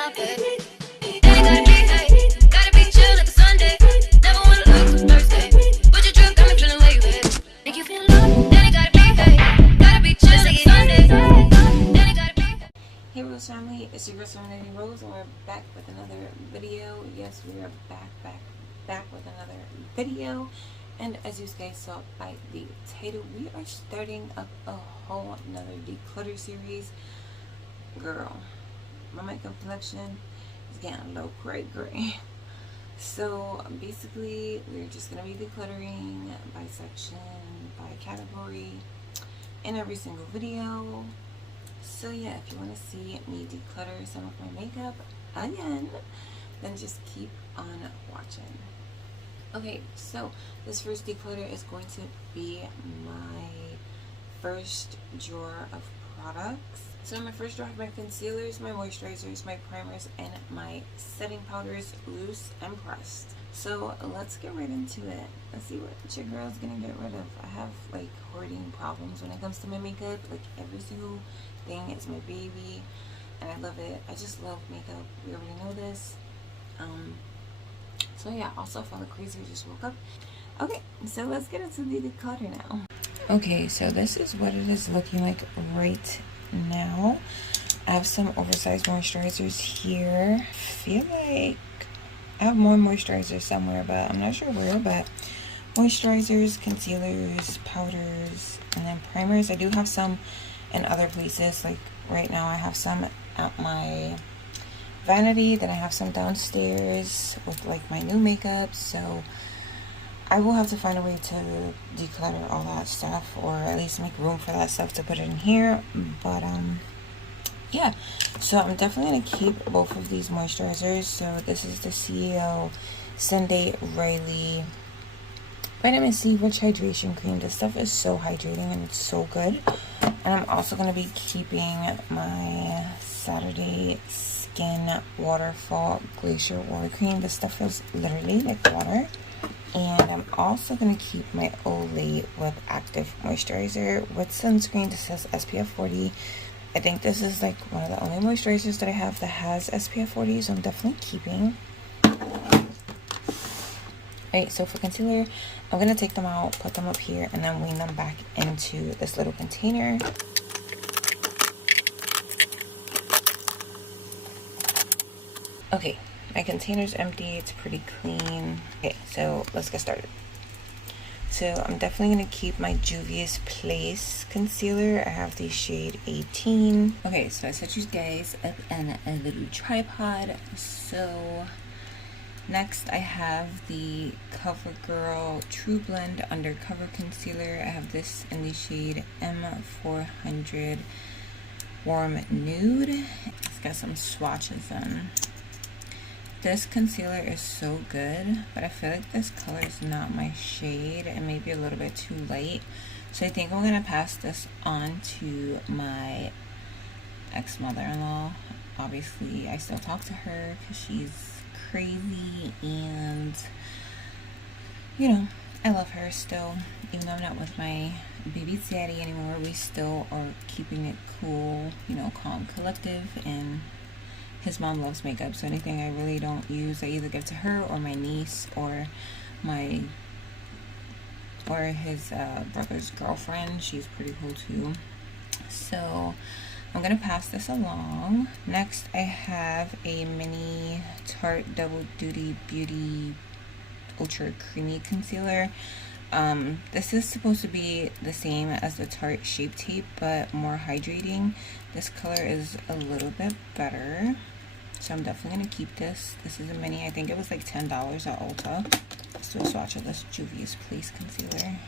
my bed. Ain't gotta be, hey, gotta be chill like a Sunday. Never wanna look Thursday. But your drip got me feeling where you at. Make you feel love. Then it gotta be, hey, gotta be chill like a Sunday. Then it gotta be. Hey Rose family, it's your girl Serenity Rose, and we're back with another video. Yes, we are back with another video. And as you guys saw by the title, we are starting up a whole another declutter series. Girl, my makeup collection is getting a little gray. So basically, we're just gonna be decluttering by section, by category, in every single video. So yeah, if you want to see me declutter some of my makeup again, then just keep on watching. Okay, so this first declutter is going to be my first drawer of products. So in my first drawer I have my concealers, my moisturizers, my primers, and my setting powders, loose and pressed. So let's get right into it. Let's see what your girl's gonna get rid of. I have like hoarding problems when it comes to my makeup. Like every single thing is my baby, and I love it. I just love makeup. We already know this. So yeah, also felt crazy. I just woke up. Okay, so let's get into the declutter now. Okay, so this is what it is looking like right now. I have some oversized moisturizers here. I feel like I have more moisturizers somewhere, but I'm not sure where. But moisturizers, concealers, powders, and then primers. I do have some in other places. Like right now I have some at my vanity, then I have some downstairs with like my new makeup. So I will have to find a way to declutter all that stuff, or at least make room for that stuff to put in here. But yeah, so I'm definitely gonna keep both of these moisturizers. So this is the CEO Sunday Riley Vitamin C Rich Hydration Cream. This stuff is so hydrating and it's so good. And I'm also gonna be keeping my Saturday Skin Waterfall Glacier Water Cream. This stuff is literally like water. And I'm also going to keep my Olay Whip Active Moisturizer with sunscreen. This says SPF 40. I think this is like one of the only moisturizers that I have that has SPF 40, so I'm definitely keeping. Alright, so for concealer, I'm going to take them out, put them up here, and then wean them back into this little container. Okay, my container's empty. It's pretty clean. Okay, so let's get started. So I'm definitely going to keep my Juvia's Place concealer. I have the shade 18. Okay, so I set you guys up in a little tripod. So next I have the CoverGirl True Blend Undercover Concealer. I have this in the shade M400 Warm Nude. It's got some swatches on. This concealer is so good, but I feel like this color is not my shade. It may be a little bit too light. So I think I'm going to pass this on to my ex-mother-in-law. Obviously, I still talk to her because she's crazy, and, you know, I love her still. Even though I'm not with my baby daddy anymore, we still are keeping it cool, you know, calm, collective, and his mom loves makeup, so anything I really don't use, I either give to her or my niece or his brother's girlfriend. She's pretty cool too. So I'm gonna pass this along. Next, I have a mini Tarte Double Duty Beauty Ultra Creamy Concealer. This is supposed to be the same as the Tarte Shape Tape, but more hydrating. This color is a little bit better, so I'm definitely going to keep this. This is a mini. I think it was like $10 at Ulta. Let's do a swatch of this Juvia's Place concealer.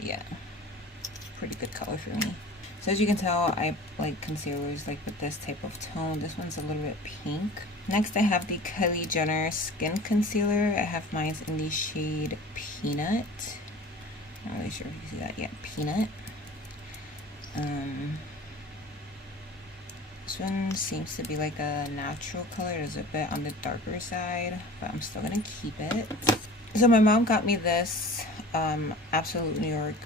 Yeah, pretty good color for me. So as you can tell, I like concealers like with this type of tone. This one's a little bit pink. Next, I have the Kylie Jenner Skin Concealer. I have mine in the shade Peanut. Not really sure if you see that yet. Peanut. This one seems to be like a natural color. It's a bit on the darker side, but I'm still gonna keep it. So my mom got me this Absolute New York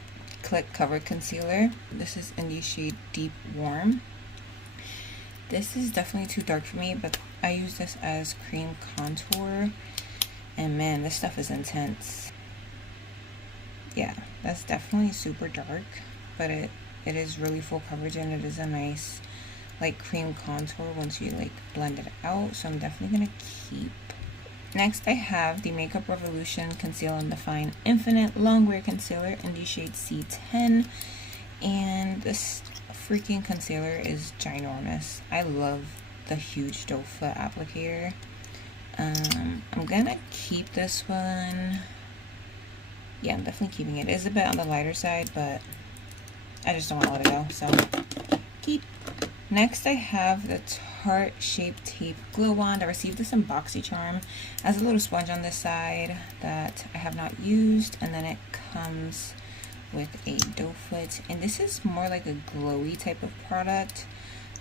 Click Cover Concealer. This is in the shade Deep Warm. This is definitely too dark for me, but I use this as cream contour. And man, this stuff is intense. Yeah, that's definitely super dark, but it is really full coverage, and it is a nice like cream contour once you like blend it out. So I'm definitely gonna keep. Next, I have the Makeup Revolution Conceal and Define Infinite Longwear Concealer in the shade C10, and this freaking concealer is ginormous. I love the huge doe foot applicator. I'm gonna keep this one. Yeah, I'm definitely keeping it. It is a bit on the lighter side, but I just don't want to let it go, so keep. Next, I have the Tarte Shape Tape Glow Wand. I received this in BoxyCharm. It has a little sponge on this side that I have not used, and then it comes with a doe foot, and this is more like a glowy type of product.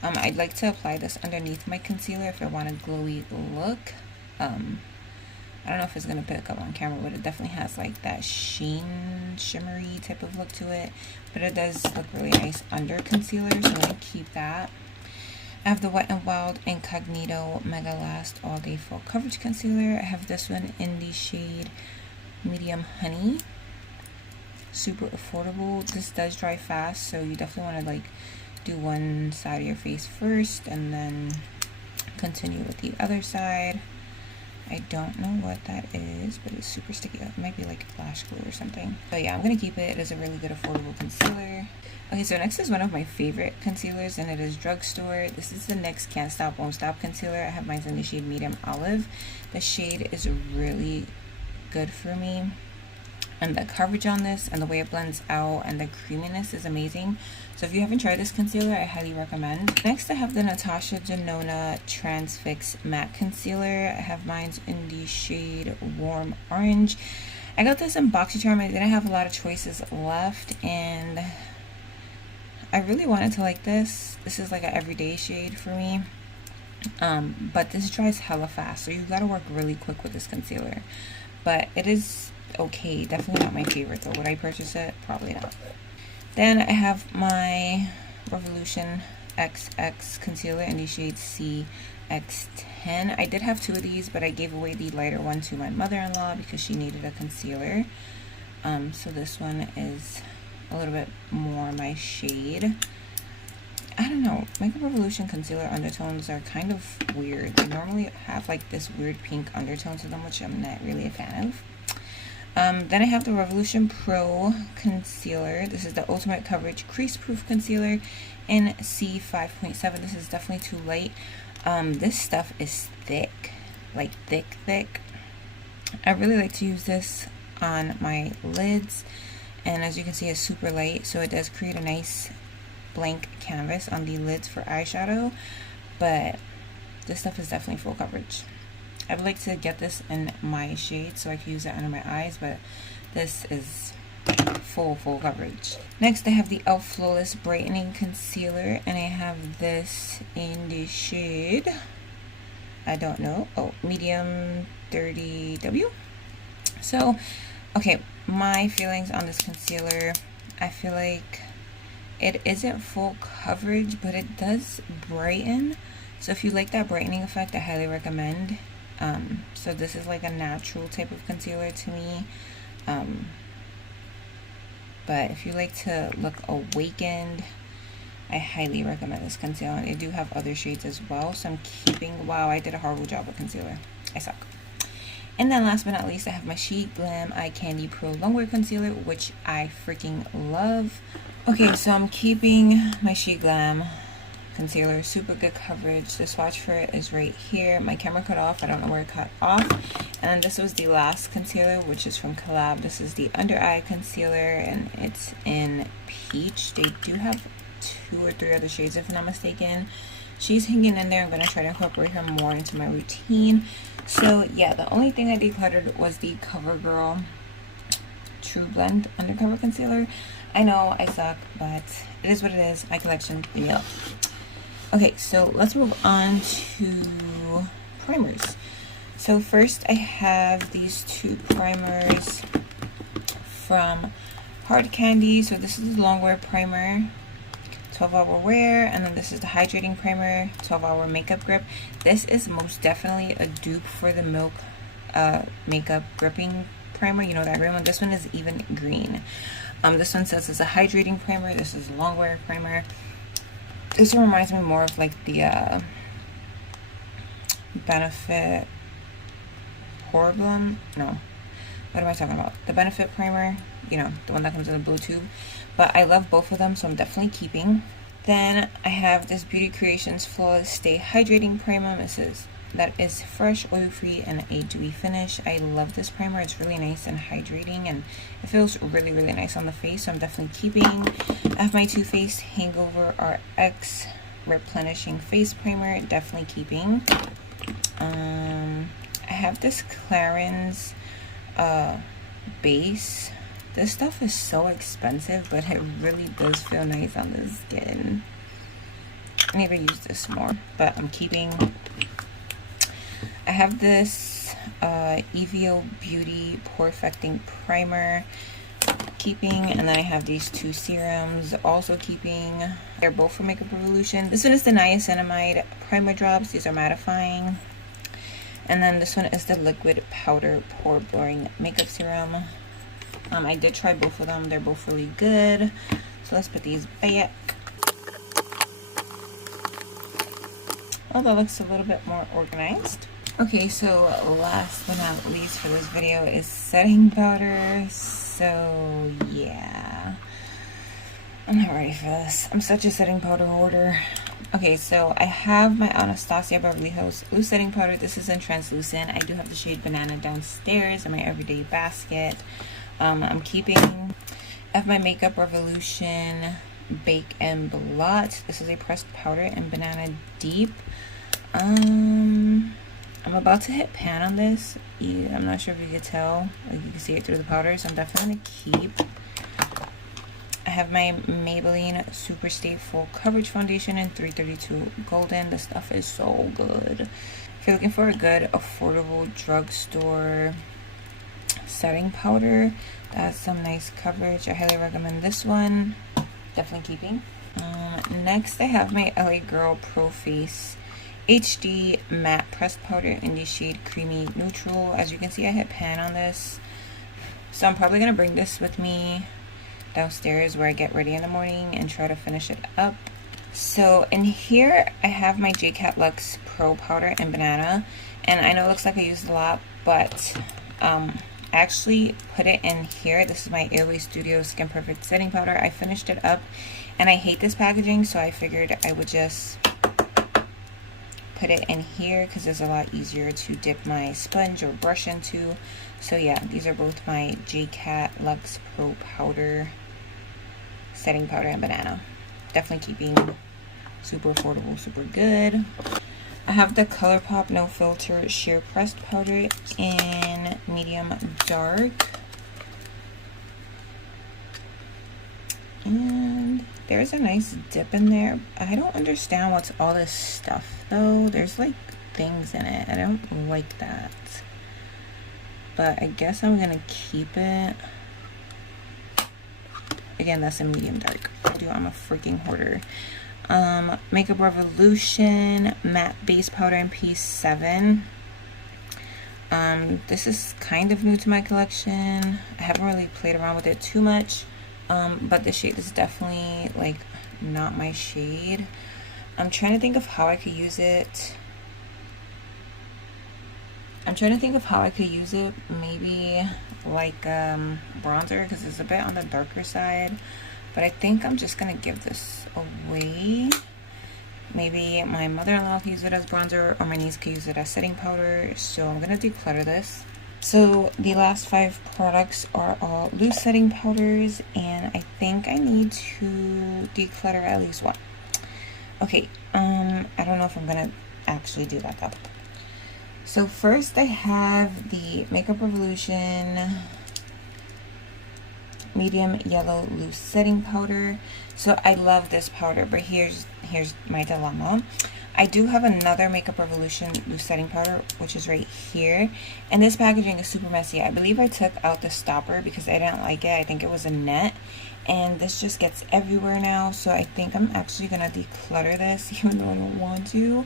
I'd like to apply this underneath my concealer if I want a glowy look. I don't know if it's gonna pick up on camera, but it definitely has like that sheen, shimmery type of look to it, but it does look really nice under concealer, so I'm gonna keep that. I have the Wet n Wild Incognito Mega Last All Day Full Coverage Concealer. I have this one in the shade Medium Honey. Super affordable. This does dry fast, so you definitely want to like do one side of your face first and then continue with the other side. I don't know what that is, but it's super sticky. It might be like lash glue or something. But yeah, I'm gonna keep it. It is a really good affordable concealer. Okay, so next is one of my favorite concealers, and it is Drugstore. This is the NYX Can't Stop Won't Stop concealer. I have mine in the shade Medium Olive. The shade is really good for me, and the coverage on this and the way it blends out and the creaminess is amazing. So if you haven't tried this concealer, I highly recommend. Next, I have the Natasha Denona Transfix Matte Concealer. I have mine in the shade Warm Orange. I got this in BoxyCharm. I didn't have a lot of choices left, and I really wanted to like this. This is like an everyday shade for me. But this dries hella fast, so you gotta work really quick with this concealer. But it is okay, definitely not my favorite though. Would I purchase it? Probably not. Then I have my Revolution XX concealer in the shade CX10. I did have two of these, but I gave away the lighter one to my mother-in-law because she needed a concealer. So this one is a little bit more my shade. I don't know, Makeup Revolution concealer undertones are kind of weird. They normally have like this weird pink undertone to them, which I'm not really a fan of. Then I have the Revolution Pro Concealer. This is the Ultimate Coverage Crease Proof Concealer in C5.7. This is definitely too light. This stuff is thick, like thick. I really like to use this on my lids, and as you can see, it's super light, so it does create a nice blank canvas on the lids for eyeshadow, but this stuff is definitely full coverage. I would like to get this in my shade so I can use it under my eyes, but this is full coverage. Next, I have the e.l.f. Flawless Brightening Concealer, and I have this in the shade, I don't know, medium 30W. So, okay, my feelings on this concealer, I feel like it isn't full coverage, but it does brighten. So if you like that brightening effect, I highly recommend. So this is like a natural type of concealer to me. But if you like to look awakened, I highly recommend this concealer. They do have other shades as well, so I'm keeping. Wow, I did a horrible job with concealer. I suck. And then last but not least, I have my She Glam Eye Candy Pro Longwear Concealer, which I freaking love. Okay, so I'm keeping my She Glam concealer, super good coverage. The swatch for it is right here. My camera cut off, I don't know where it cut off. And this was the last concealer, which is from Collab. This is the under eye concealer, and it's in peach. They do have 2 or 3 other shades if I'm not mistaken. She's hanging in there. I'm gonna try to incorporate her more into my routine. So yeah, the only thing I decluttered was the CoverGirl True Blend Undercover Concealer. I know I suck, but it is what it is. My collection, leave me up. Okay, so let's move on to primers. So first I have these 2 primers from Hard Candy. So this is the Longwear Primer. 12-hour wear. And then this is the hydrating primer, 12-hour makeup grip. This is most definitely a dupe for the Milk makeup gripping primer, you know, that green one. This one is even green. This one says it's a hydrating primer. This is a long wear primer. This one reminds me more of like the Benefit Horriblum. No, what am I talking about? The Benefit primer, you know, the one that comes in a blue tube. But I love both of them, so I'm definitely keeping. Then I have this Beauty Creations Flawless Stay Hydrating Primer. That is fresh, oil-free, and a dewy finish. I love this primer. It's really nice and hydrating, and it feels really, really nice on the face, so I'm definitely keeping. I have my Too Faced Hangover RX Replenishing Face Primer. Definitely keeping. I have this Clarins base. This stuff is so expensive, but it really does feel nice on the skin. I need to use this more, but I'm keeping. I have this EVO Beauty Pore Perfecting Primer, keeping. And then I have these two serums, also keeping. They're both from Makeup Revolution. This one is the Niacinamide Primer Drops. These are mattifying. And then this one is the Liquid Powder Pore Blurring Makeup Serum. I did try both of them. They're both really good. So let's put these back. Oh, that looks a little bit more organized. Okay, so last but not least for this video is setting powder. So yeah, I'm not ready for this. I'm such a setting powder hoarder. Okay, so I have my Anastasia Beverly Hills Loose Setting Powder. This is in translucent. I do have the shade Banana downstairs in my everyday basket. I'm keeping. I have my Makeup Revolution Bake and Blot. This is a pressed powder in Banana Deep. I'm about to hit pan on this. I'm not sure if you can tell. Like, you can see it through the powder, so I'm definitely gonna keep. I have my Maybelline Super Stay Full Coverage Foundation in 332 Golden. This stuff is so good. If you're looking for a good, affordable drugstore setting powder that has some nice coverage, I highly recommend this one. Definitely keeping. Next, I have my LA Girl Pro Face HD Matte Pressed Powder in the shade Creamy Neutral. As you can see, I hit pan on this. So I'm probably going to bring this with me downstairs where I get ready in the morning and try to finish it up. So in here, I have my JCat Luxe Pro Powder in Banana. And I know it looks like I used a lot, but I actually put it in here. This is my Airway Studio Skin Perfect Setting Powder. I finished it up and I hate this packaging, so I figured I would just put it in here because it's a lot easier to dip my sponge or brush into. So yeah, these are both my JCat Luxe Pro Powder Setting Powder and Banana. Definitely keeping. Super affordable, super good. I have the ColourPop No Filter Sheer Pressed Powder in medium dark. And there's a nice dip in there. I don't understand what's all this stuff though. There's like things in it. I don't like that. But I guess I'm gonna keep it. Again, that's a medium dark. I told you I'm a freaking hoarder. Makeup Revolution Matte Base Powder in P7. This is kind of new to my collection. I haven't really played around with it too much. But the shade is definitely like not my shade. I'm trying to think of how I could use it. Maybe like bronzer, because it's a bit on the darker side. But I think I'm just gonna give this away. Maybe my mother-in-law can use it as bronzer, or my niece can use it as setting powder. So I'm gonna declutter this. So the last 5 products are all loose setting powders, and I think I need to declutter at least one. Okay, I don't know if I'm gonna actually do that though. So first I have the Makeup Revolution Medium Yellow Loose Setting Powder. So I love this powder, but here's my dilemma. I do have another Makeup Revolution Loose Setting Powder, which is right here. And this packaging is super messy. I believe I took out the stopper because I didn't like it. I think it was a net. and this just gets everywhere now. So I think I'm actually gonna declutter this, even though I don't want to.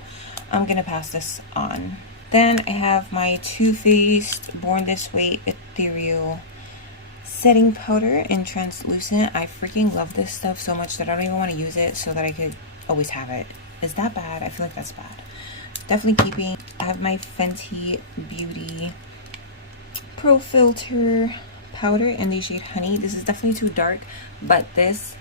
I'm gonna pass this on. Then I have my Too Faced Born This Way Ethereal setting powder in translucent. I freaking love this stuff so much that I don't even want to use it, so that I could always have it. Is that bad? I feel like that's bad. Definitely keeping. I have my Fenty Beauty Pro Filter powder in the shade Honey. This is definitely too dark, but this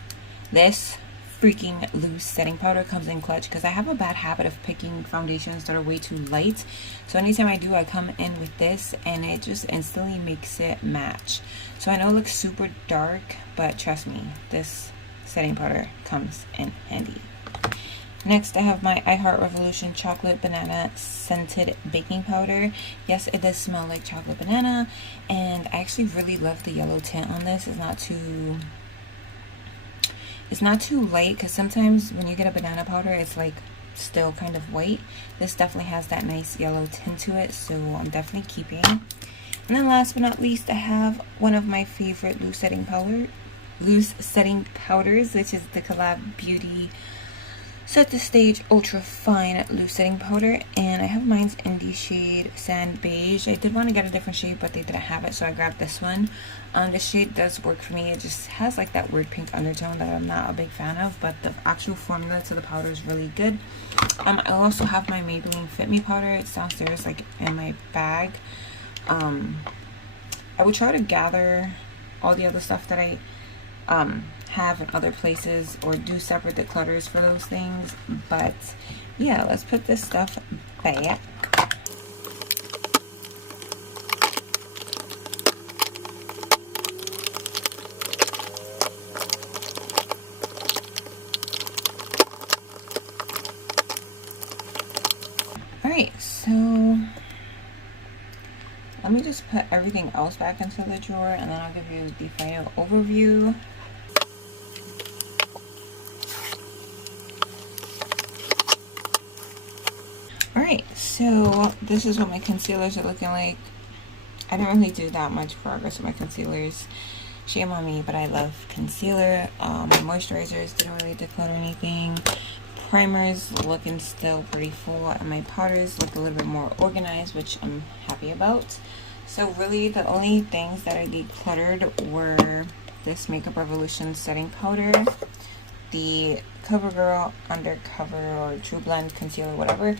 freaking loose setting powder comes in clutch, because I have a bad habit of picking foundations that are way too light. So anytime I do, I come in with this and it just instantly makes it match. So I know it looks super dark, but trust me, this setting powder comes in handy. Next, I have my I Heart Revolution Chocolate Banana Scented Baking Powder. Yes, it does smell like chocolate banana, and I actually really love the yellow tint on this. It's not too light, because sometimes when you get a banana powder, it's like still kind of white. This definitely has that nice yellow tint to it, so I'm definitely keeping. And then last but not least, I have one of my favorite loose setting powders, which is the Collab Beauty Set the Stage Ultra Fine Loose Setting Powder, and I have mine's in the shade Sand Beige. I did want to get a different shade, but they didn't have it, so I grabbed this one. This shade does work for me. It just has like that weird pink undertone that I'm not a big fan of, but the actual formula to the powder is really good. I also have my Maybelline Fit Me powder. It's downstairs, like in my bag. I would try to gather all the other stuff that I have in other places, or do separate declutters for those things, but yeah, let's put this stuff back. Alright, so let me just put everything else back into the drawer, and then I'll give you the final overview. Alright, so this is what my concealers are looking like. I didn't really do that much progress with my concealers. Shame on me, but I love concealer. My moisturizers didn't really declutter anything. Primers looking still pretty full, and my powders look a little bit more organized, which I'm happy about. So really the only things that I decluttered were this Makeup Revolution setting powder, the CoverGirl Undercover or True Blend concealer, whatever,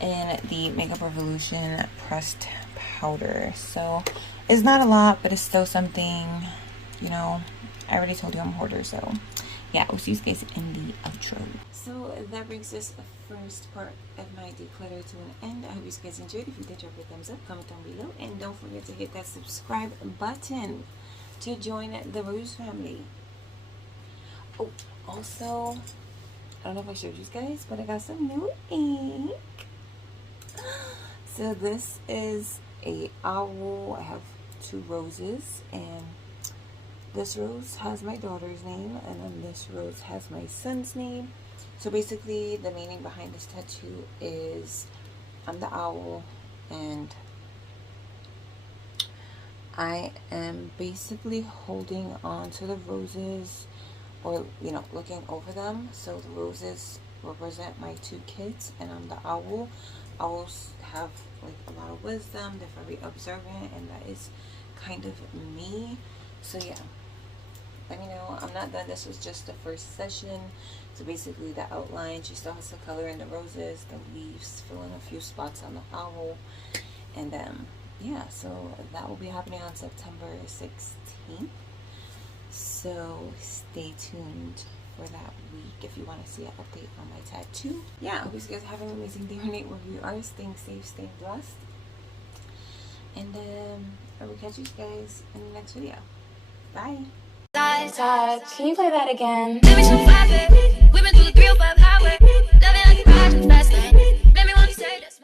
and the Makeup Revolution pressed powder. So it's not a lot, but it's still something, you know. I already told you I'm a hoarder, so yeah, we'll see you guys in the outro. So that brings this first part of my declutter to an end. I hope you guys enjoyed. If you did, drop a thumbs up, comment down below, and don't forget to hit that subscribe button to join the Rose family. Oh, also, I don't know if I showed you guys, but I got some new ink. So this is a owl. I have 2 roses, and this rose has my daughter's name, and then this rose has my son's name. So basically the meaning behind this tattoo is I'm the owl, and I am basically holding on to the roses, or you know, looking over them. So the roses represent my 2 kids, and I'm the owl. Owls have like a lot of wisdom, they're very observant, and that is kind of me. So yeah, let me know. I'm not done. This was just the first session. So basically the outline, she still has to color in the roses, the leaves, fill in a few spots on the owl, and yeah, so that will be happening on September 16th. So stay tuned for that week if you want to see an update on my tattoo. Yeah, I hope you guys have an amazing day or night wherever you are. Staying safe, staying blessed, and I will catch you guys in the next video. Bye. Can you play that again? We've been through the 305 highway, loving like a ride.